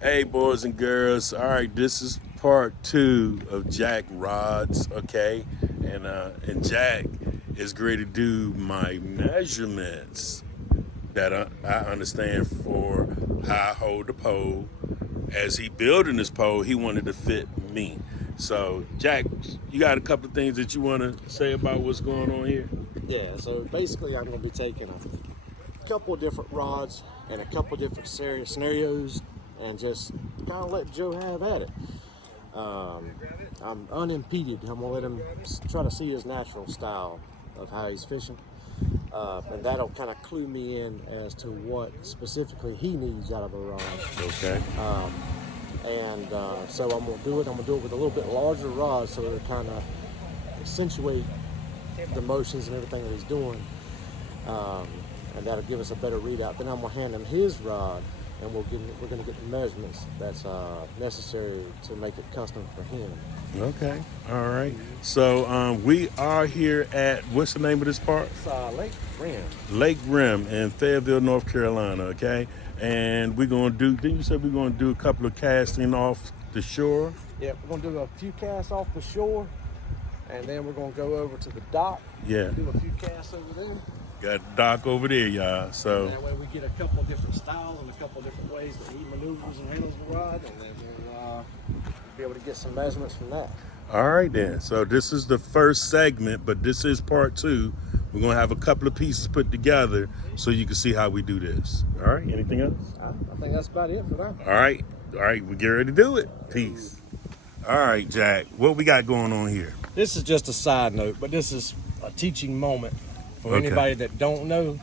Hey, boys and girls. All right, this is part two of JackRods, okay? And Jack is going to do my measurements that I understand for how I hold the pole. As he building this pole, he wanted to fit me. So, Jack, you got a couple of things that you want to say about what's going on here? Yeah, so basically I'm going to be taking a couple of different rods and a couple of different scenarios and just kind of let Joe have at it. I'm unimpeded. I'm going to let him try to see his natural style of how he's fishing. And that'll kind of clue me in as to what specifically he needs out of a rod. Okay. So I'm going to do it. I'm going to do it with a little bit larger rod so it'll kind of accentuate the motions and everything that he's doing. And that'll give us a better readout. Then I'm going to hand him his rod, and we're going to get the measurements that's necessary to make it custom for him. Okay. All right. So we are here at, what's the name of this park? It's Lake Rim. Lake Rim in Fayetteville, North Carolina. Okay. And we're going to do, didn't you say we're going to do a couple of casting off the shore? Yeah, we're going to do a few casts off the shore, and then we're going to go over to the dock. Yeah. Do a few casts over there. Got the dock over there, y'all. So And that way we get a couple of different styles and a couple of different ways that he maneuvers and handles the rod, and then we'll be able to get some measurements from that. all right then. So this is the first segment, but this is part two. We're going to have a couple of pieces put together so you can see how we do this. All right. Anything else? I think that's about it for now. All right. All right. We get ready to do it. Peace. All right, Jack. What we got going on here? This is just a side note, but this is a teaching moment for Okay. anybody that don't know.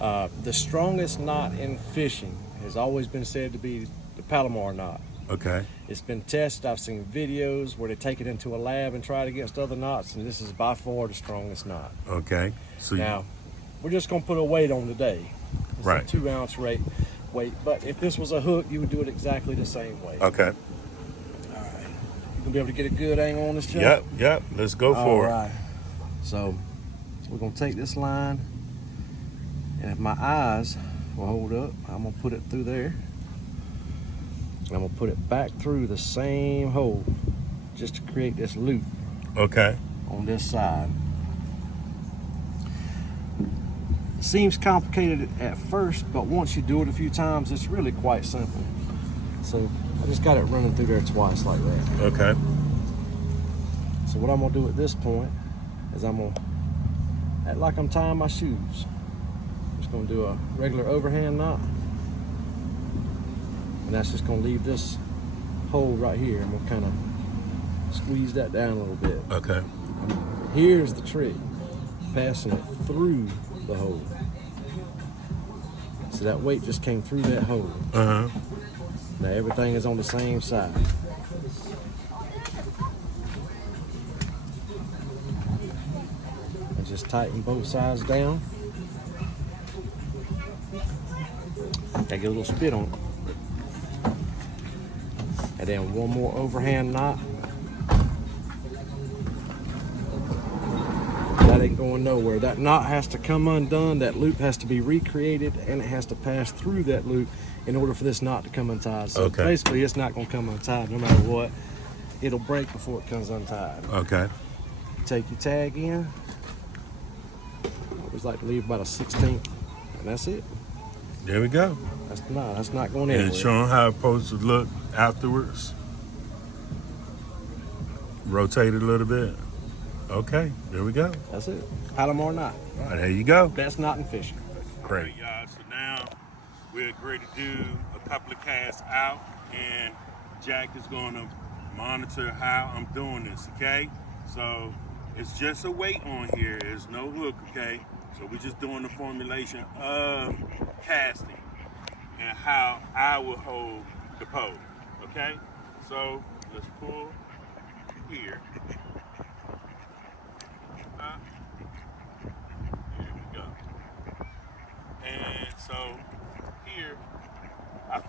The strongest knot in fishing has always been said to be the Palomar knot. Okay. It's been tested. I've seen videos where they take it into a lab and try it against other knots, and this is by far the strongest knot. Okay. So Now, we're just going to put a weight on today. It's Right. a 2-ounce weight. But if this was a hook, you would do it exactly the same way. Okay. All right. You gonna be able to get a good angle on this, Joe? Yep. Let's go All for right. So we're gonna take this line, and if my eyes will hold up, I'm gonna put it through there. And I'm gonna put it back through the same hole, just to create this loop it. Okay. on this side. It seems complicated at first, but once you do it a few times, it's really quite simple. So I just got it running through there twice like that. Okay. So what I'm gonna do at this point is I'm gonna act like I'm tying my shoes. I'm just gonna do a regular overhand knot. And that's just gonna leave this hole right here. I'm gonna kind of squeeze that down a little bit. Okay. Here's the trick, passing it through the hole. So that weight just came through that hole. Uh-huh. Now everything is on the same side. And just tighten both sides down. Gotta get a little spit on it. And then one more overhand knot. That ain't going nowhere. That knot has to come undone, that loop has to be recreated, and it has to pass through that loop in order for this knot to come untied. So Okay. basically it's not gonna come untied no matter what. It'll break before it comes untied. Okay. Take your tag in. I always like to leave about a 16th, and that's it. There we go. That's not going And anywhere. show them how it's supposed to look afterwards. Rotate it a little bit. Okay. There we go. That's it. Palomar knot. All right, there you go. Best knot in fishing. Great. Y'all, so now we're ready to do a couple of casts out, and Jack is going to monitor how I'm doing this, okay? So it's just a weight on here. There's no hook, okay? So we're just doing the formulation of casting and how I will hold the pole, okay? So let's pull here. Here we go. And so here, I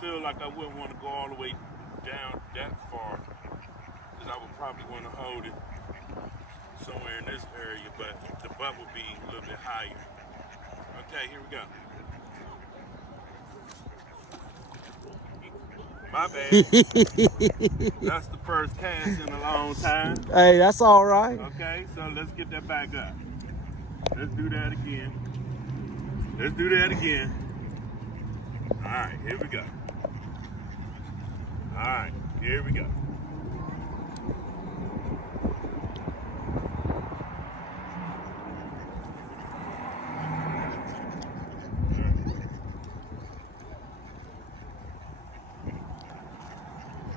feel like I wouldn't want to go all the way down that far, because I would probably want to hold it somewhere in this area, but the butt would be a little bit higher. Okay, here we go. My bad. That's the first cast in a long time. Hey, that's all right. Okay, so let's get that back up. Let's do that again. Let's do that again. All right, here we go. All right, here we go.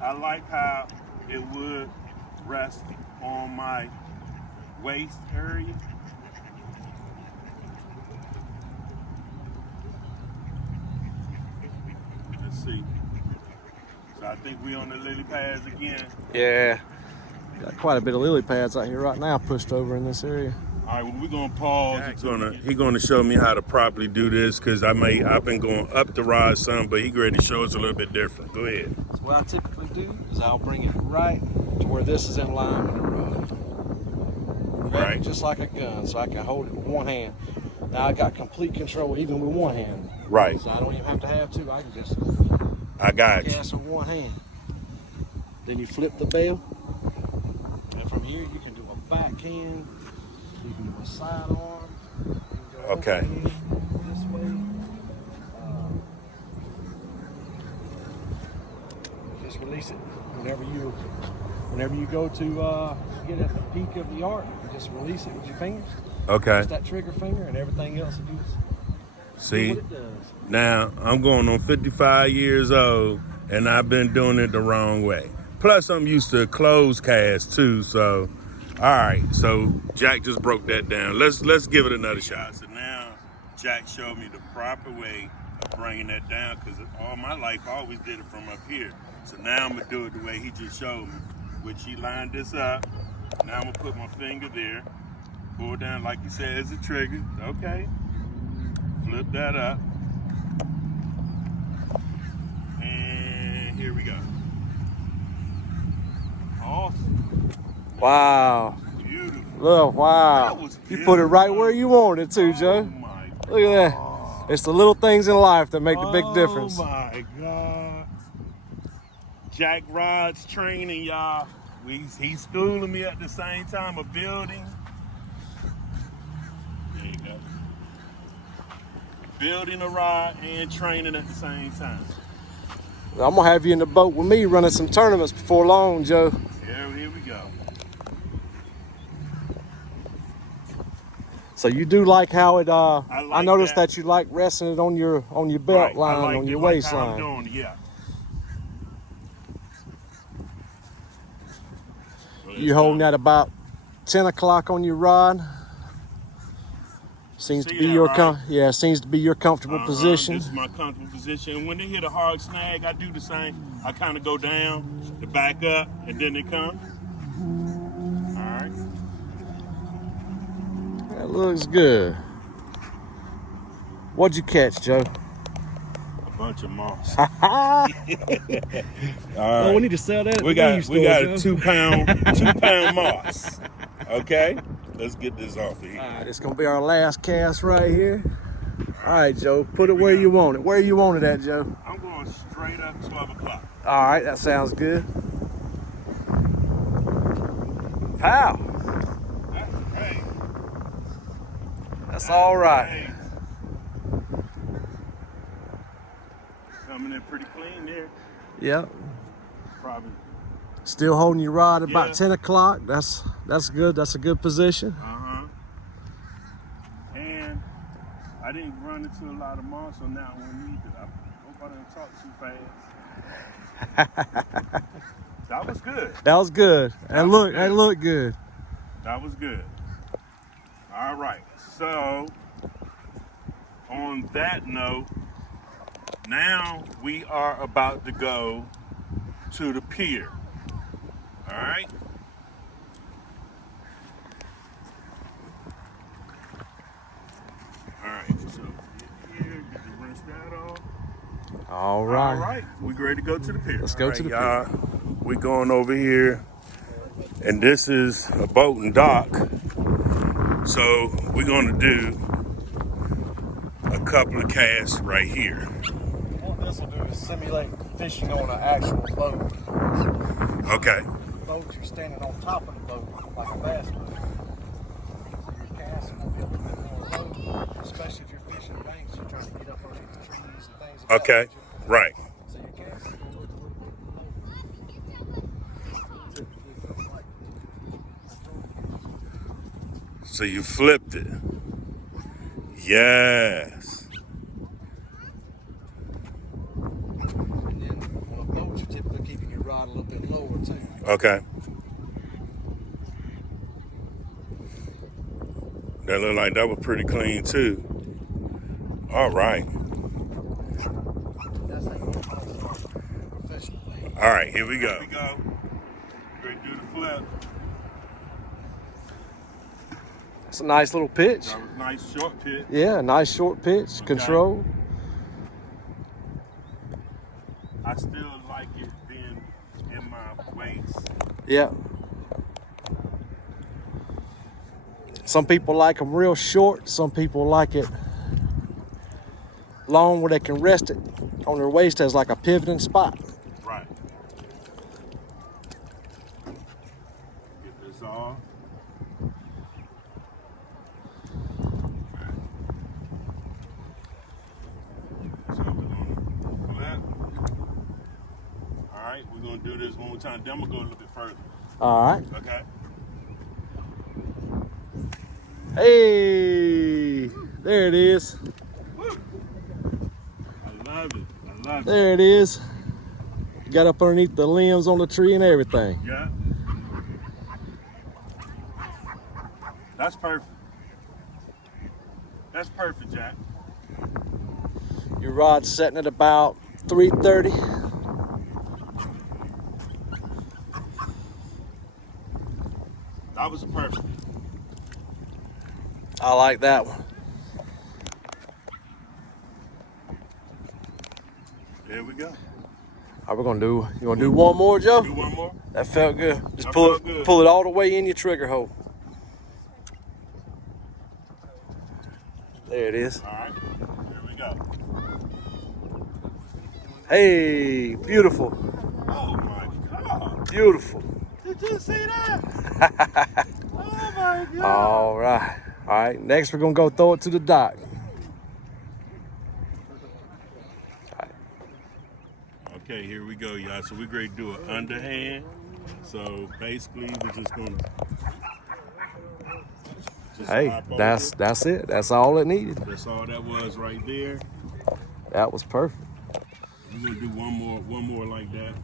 I like how it would rest on my waist area. Let's see. So I think we on the lily pads again. Yeah. Got quite a bit of lily pads out here right now pushed over in this area. All right, well, we're gonna pause. He's gonna show me how to properly do this because I've been going up the rod some, but he ready to show us a little bit different. Go ahead. So what I typically do is I'll bring it right to where this is in line with the rod. Right. Just like a gun, so I can hold it with one hand. Now I got complete control even with one hand. Right. So I don't even have to have two. I can just cast with one hand. Then you flip the bail, and from here you can do a backhand. You can do a sidearm. Okay. This way. Just release it whenever you go to get at the peak of the arc. Just release it with your fingers. Okay. Just that trigger finger, and everything else will do See, what it does. now I'm going on 55 years old, and I've been doing it the wrong way. Plus, I'm used to closed cast too. So, all right. So Jack just broke that down. Let's give it another shot. So now Jack showed me the proper way of bringing that down because all my life I always did it from up here. So now I'm gonna do it the way he just showed me, which he lined this up. Now I'm gonna put my finger there, pull down like he said, it's a trigger. Okay. Flip that up. And here we go. Awesome. Wow. Beautiful. Look, wow. That was You put it right where you want it to, Oh Joe. my God. Look at that. It's the little things in life that make the big difference. Oh my God. JackRods training, y'all. He's schooling me at the same time of building. There you go. Building a rod and training at the same time. I'm gonna have you in the boat with me running some tournaments before long, Joe. Here we go. So you do like how it? I noticed that. that you like resting it on your belt Right. line, I like on it your like waistline. how I'm doing it, yeah. You holding at about 10 o'clock on your rod. Seems to be your seems to be your comfortable position. This is my comfortable position. And when they hit a hard snag, I do the same. I kind of go down, to back up, and then they come. All right. That looks good. What'd you catch, Joe? A bunch of moss. All All right. We need to sell that. We got a 2 pound moss. Okay. Let's get this off of here. All right, it's gonna be our last cast right here. All right, Joe, put it where you want it. Where you want it at, Joe? I'm going straight up 12 o'clock. All right, that sounds good. Pow. That's great. That's all right. Coming in pretty clean there. Yep. Probably. Still holding your rod at about Yeah. 10 o'clock. That's good. That's a good position. And I didn't run into a lot of moss on that one either. I hope I didn't talk too fast. That was good. That was good. That looked good. That was good. All right. So, on that note, now we are about to go to the pier. All right. All right. So, get here, get the rinse that off. All right. All right. We ready to go to the pier. Let's go to the pier. We're going over here, and this is a boat and dock. So we're going to do a couple of casts right here. This this will do is simulate fishing on an actual boat. Okay. Boat, you're standing on top of the boat like a bass boat. So your casting will be a little bit more low, especially if you're fishing banks. You're trying to get up underneath the trees and things. Of that Okay. nature. Right. So your casting will look a little bit low. So you flipped it. Yes. And then on a boat, you're typically keeping your rod a little bit lower too. Okay. That looked like that was pretty clean too. All right. That's how you get professional way. All right, here we go. Here we go. Ready to do the flip. It's a nice little pitch. That was a nice short pitch. Yeah, nice short pitch, Okay. control. I still like it being in my waist. Yeah. Some people like them real short. Some people like it long where they can rest it on their waist as like a pivoting spot. Right. Get this off. So we're gonna flip. All right, we're gonna do this one more time. Then we'll go a little bit further. All right. Okay. Hey, there it is. Woo. I love it. I love it. There it is. Got up underneath the limbs on the tree and everything. Yeah. That's perfect. That's perfect, Jack. Your rod's setting at about 330. That was perfect. I like that one. There we go. All right, we're gonna do. You wanna do one more, Joe? Do one more. That felt good. Just That pull felt it, good. pull it all the way in your trigger hole. There it is. All right. There we go. Hey, beautiful, Oh my God. beautiful. Did you see that? Oh my God. All right, all right. Next, we're gonna go throw it to the dock. Okay, here we go, y'all. So we're going to do an underhand. So basically, we're just going to. Hey, that's it. That's all it needed. That's all that was right there. That was perfect. We're gonna do one more like that.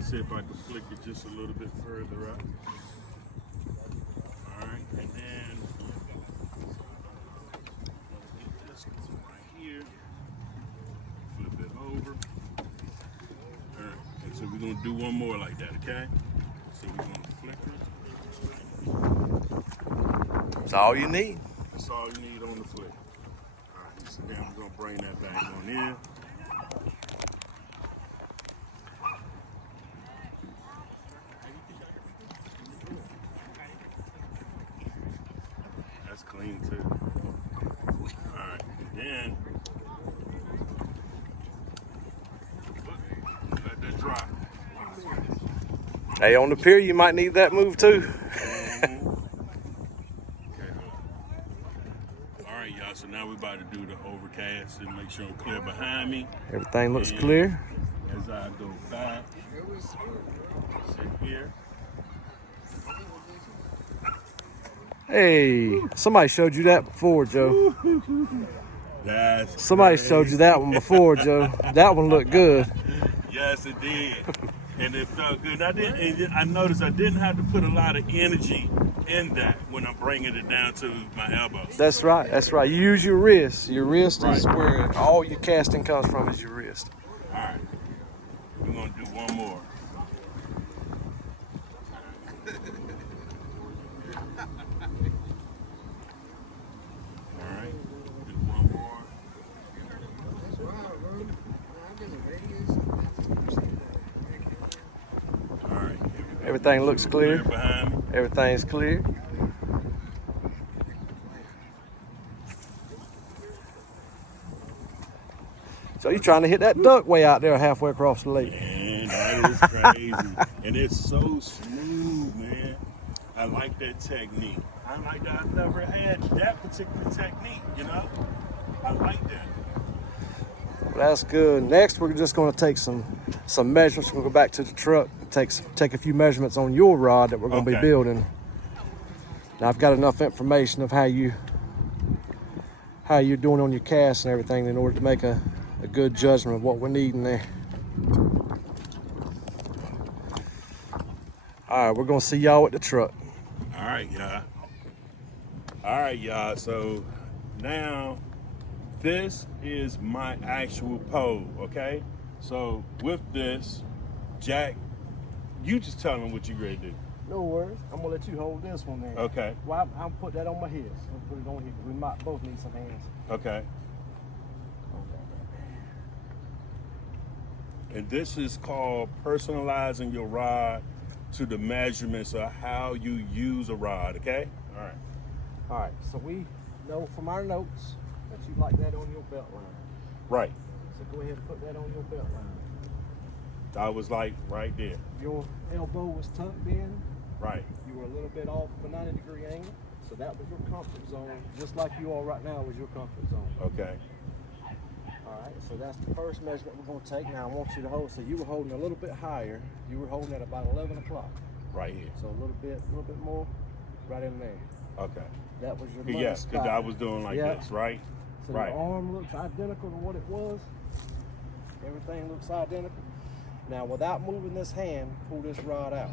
See if I can flick it just a little bit further up. All right, and then get this right here. Flip it over. All right, and so we're gonna do one more like that, okay? So we're gonna flick it. That's all you need. That's all you need on the flick. All right, so now we're gonna bring that back on in. That's clean too. All right, and then let that drop. Hey, on the pier, you might need that move too. Okay. All right, y'all. So now we're about to do the overcast and make sure I'm clear behind me. Everything looks And clear. As I go back, sit here. Hey, somebody showed you that before, Joe. That's Somebody crazy. showed you that one before, Joe. That one looked good. Yes, it did. And it felt good. I noticed I didn't have to put a lot of energy in that when I'm bringing it down to my elbows. That's right. That's right. You use your wrist. Your wrist is Right. where all your casting comes from is your wrist. All right. We're going to do one more. All right. Do one more. All right. Here we go. Everything looks clear. Behind me. Everything's clear. So you're trying to hit that duck way out there halfway across the lake. Man, that is crazy. And it's so smooth, man. I like that technique. I like that. I've never had that particular technique, you know? I like that. That's good. Next, we're just going to take some measurements. We'll go back to the truck, take a few measurements on your rod that we're going to be building. Now, I've got enough information of how you're doing on your cast and everything in order to make a good judgment of what we're needing there. All right, we're going to see y'all at the truck. All right, y'all. All right, y'all. So now this is my actual pole, okay? So with this, Jack, you just tell them what you ready to do. No worries. I'm gonna let you hold this one there. Okay. Well, I'll put that on my hips. I'll put it on here. We might both need some hands. Okay. And this is called personalizing your rod to the measurements of how you use a rod, okay? All right. All right, so we know from our notes that you like that on your belt line. Right. So go ahead and put that on your belt line. I was like right there. Your elbow was tucked in. Right. You were a little bit off of a 90-degree angle. So that was your comfort zone, just like you are right now was your comfort zone. Okay. All right, so that's the first measurement we're going to take. Now I want you to hold, so you were holding a little bit higher. You were holding at about 11 o'clock. Right here. So a little bit more right in there. Okay. That was your money yes, because spot. I was doing like this, right? So right. the arm looks identical to what it was. Everything looks identical. Now without moving this hand, pull this rod out.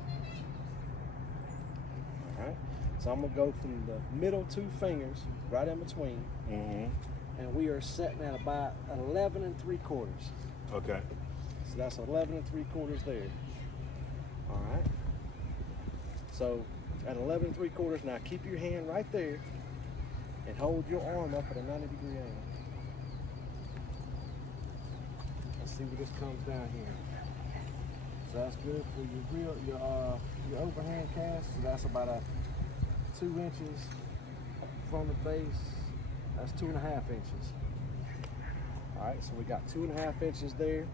All right. So I'm gonna go from the middle two fingers, right in between, and we are setting at about 11 3/4. Okay. So that's 11 3/4 there. All right. So at 11 3/4, now keep your hand right there and hold your arm up at a 90-degree angle. Let's see where this comes down here. So that's good for your overhand cast. So that's about a 2 inches from the face. That's 2.5 inches. All right, so we got 2.5 inches there,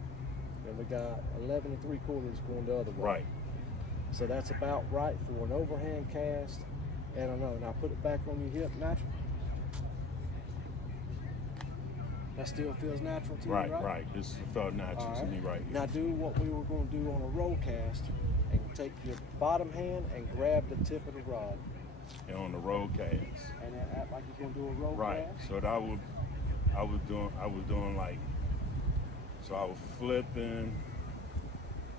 and we got 11 3/4 going the other way. Right. So that's about right for an overhand cast. And I know, now put it back on your hip, natural. That still feels natural to you, right? Right. This felt natural to me right here. Now do what we were going to do on a roll cast, and take your bottom hand and grab the tip of the rod. And on the roll cast. And then act like you're going to do a roll right. cast. So that I was doing like, so I was flipping.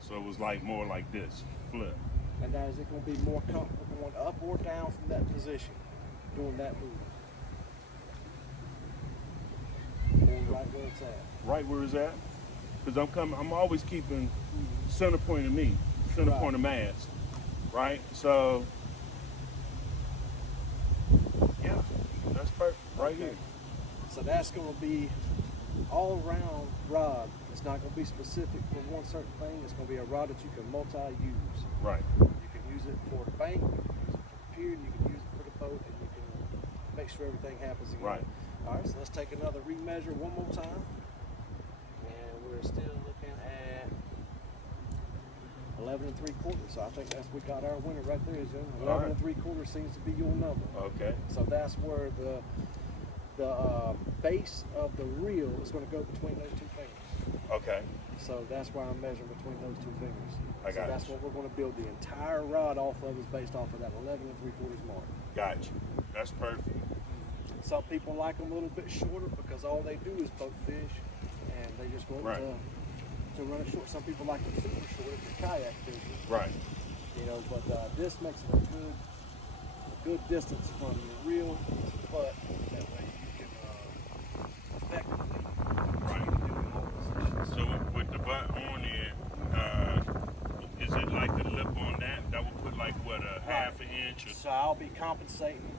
So it was like more like this, flip. And now is it going to be more comfortable going up or down from that position, doing that move? Or right where it's at? Right where it's at? Because I'm always keeping center point of me, center point of mass, right? So, yeah, that's perfect, right here. So that's going to be all-round rod. It's not going to be specific for one certain thing. It's going to be a rod that you can multi-use. Right. You can use it for the bank, you can use it for the pier, you can use it for the boat, and you can make sure everything happens again. Right. All right, so let's take another remeasure one more time. And we're still looking at 11 3/4. So I think we got our winner right there, Jim. 11 3/4 seems to be your number. Okay. So that's where the base of the reel is going to go between those two fingers. Okay. So that's why I'm measuring between those two fingers. I got so that's what we're going to build the entire rod off of, is based off of that 11 3/4 mark. Got you. That's perfect. Some people like them a little bit shorter because all they do is poke fish, and they just want to run it short. Some people like them super short if they're kayak fishing. Right. You know, but this makes it a good distance from your reel to the butt. That way you can effectively do more positions. So with the butt on it, is it like the lip on that? That would put like what, a half an inch? Or... So I'll be compensating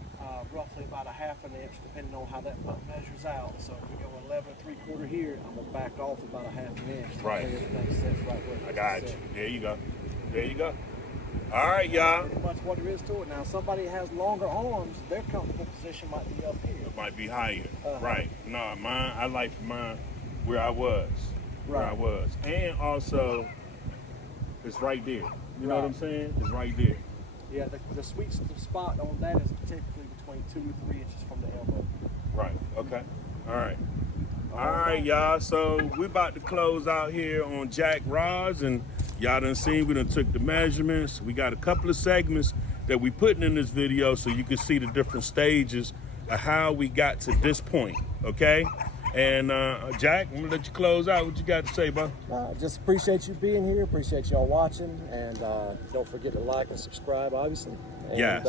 roughly about a half an inch, depending on how that butt measures out. So if we go 11 3/4 here, I'm gonna back off about a half an inch. Right. Everything sets right where I got you. There you go. There you go. All right, y'all. Pretty much what there is to it. Now, somebody has longer arms, their comfortable position might be up here. It might be higher. Right. No, mine. I like mine where I was. Where I Right. was. And also, it's right there. You know what I'm saying? It's right there. Yeah, the sweet spot on that is typically between 2 and 3 inches from the elbow. Right. Okay. All right. All right, y'all. So we're about to close out here on JackRods, and y'all done seen we done took the measurements. We got a couple of segments that we putting in this video so you can see the different stages of how we got to this point. Okay. And Jack, I'm gonna let you close out. What you got to say, bro? Just appreciate you being here. Appreciate y'all watching, and don't forget to like and subscribe, obviously. And, Yes.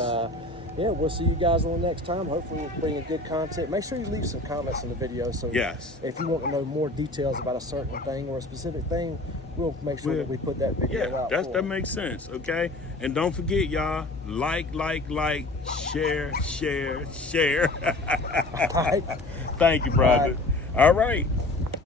Yeah, we'll see you guys on the next time. Hopefully, we're bringing good content. Make sure you leave some comments in the video. So, Yes. if you want to know more details about a certain thing or a specific thing, we'll make sure that we put that video out. Yeah, that makes sense. Okay, and don't forget, y'all, like, share. All right. Thank you, brother. All right.